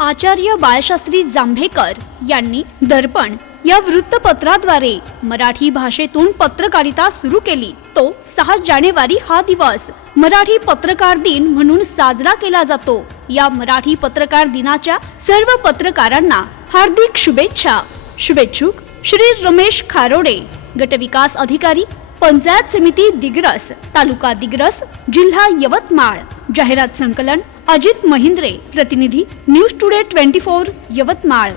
आचार्य बाळशास्त्री जांभेकर यांनी दर्पण या वृत्तपत्राद्वारे मराठी भाषेतून पत्रकारिता सुरू केली। तो 6 जानेवारी हा दिवस मराठी पत्रकार दिन म्हणून साजरा केला जातो। या मराठी पत्रकार दिनाच्या सर्व पत्रकारांना हार्दिक शुभेच्छा। शुभेच्छुक श्री रमेश खारोडे, गटविकास अधिकारी, पंचायत समिती दिग्रस, तालुका दिग्रस, जिल्हा यवतमाळ। जाहिरात संकलन अजित महिंद्रे, प्रतिनिधी न्यूज टुडे 24 यवतमाळ।